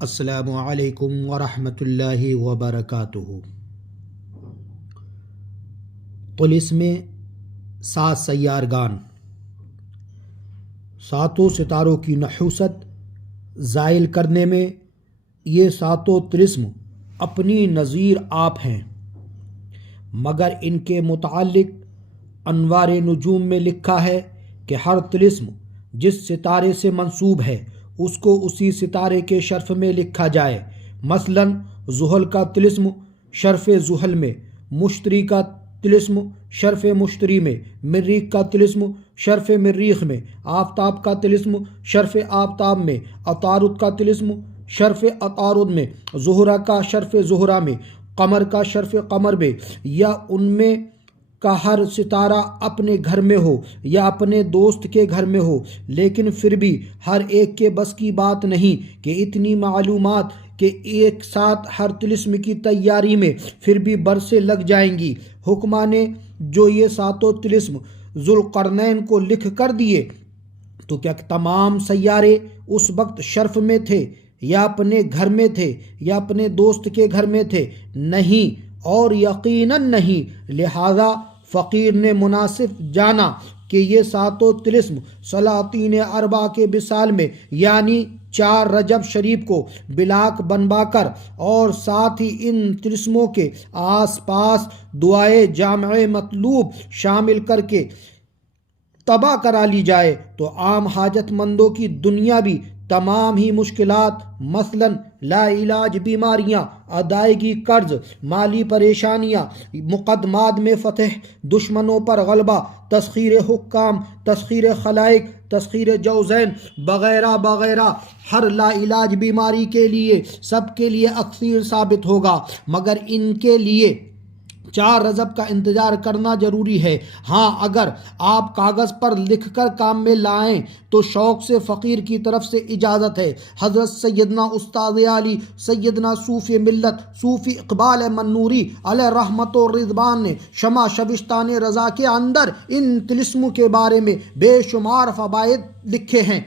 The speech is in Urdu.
السلام علیکم ورحمۃ اللہ وبرکاتہ۔ طلسم 7 سیارگان، ساتوں ستاروں کی نحوست زائل کرنے میں یہ ساتوں طلسم اپنی نظیر آپ ہیں، مگر ان کے متعلق انوار نجوم میں لکھا ہے کہ ہر طلسم جس ستارے سے منسوب ہے اس کو اسی ستارے کے شرف میں لکھا جائے۔ مثلا زحل کا طلسم شرف زحل میں، مشتری کا طلسم شرف مشتری میں، مریخ کا طلسم شرف مریخ میں، آفتاب کا طلسم شرف آفتاب میں، عطارد کا طلسم شرف عطارد میں، زہرہ کا شرف زہرہ میں، قمر کا شرف قمر میں، یا ان میں کا ہر ستارہ اپنے گھر میں ہو یا اپنے دوست کے گھر میں ہو، لیکن پھر بھی ہر ایک کے بس کی بات نہیں کہ اتنی معلومات کہ ایک ساتھ ہر طلسم کی تیاری میں پھر بھی برسیں لگ جائیں گی۔ حکماں نے جو یہ ساتوں طلسم ذوالقرنین کو لکھ کر دیے تو کیا تمام سیارے اس وقت شرف میں تھے یا اپنے گھر میں تھے یا اپنے دوست کے گھر میں تھے؟ نہیں، اور یقیناً نہیں۔ لہذا فقیر نے مناسب جانا کہ یہ ساتوں طلسم سلاطین اربع کے وصال میں یعنی 4 رجب شریف کو بلاک بنوا کر اور ساتھ ہی ان طلسموں کے آس پاس دعائے جامع مطلوب شامل کر کے تباہ کرا لی جائے تو عام حاجت مندوں کی دنیاوی تمام ہی مشکلات، مثلا لا علاج بیماریاں، ادائیگی قرض، مالی پریشانیاں، مقدمات میں فتح، دشمنوں پر غلبہ، تسخیر حکام، تسخیر خلائق، تسخیر جوزین وغیرہ وغیرہ، ہر لا علاج بیماری کے لیے سب کے لیے اکثیر ثابت ہوگا، مگر ان کے لیے 4 رجب کا انتظار کرنا ضروری ہے۔ ہاں، اگر آپ کاغذ پر لکھ کر کام میں لائیں تو شوق سے فقیر کی طرف سے اجازت ہے۔ حضرت سیدنا استاد علی سیدنا صوفی ملت صوفی اقبال منوری علیہ رحمت و رضوان نے شمع شبستان رضا کے اندر ان طلسموں کے بارے میں بے شمار فوائد لکھے ہیں۔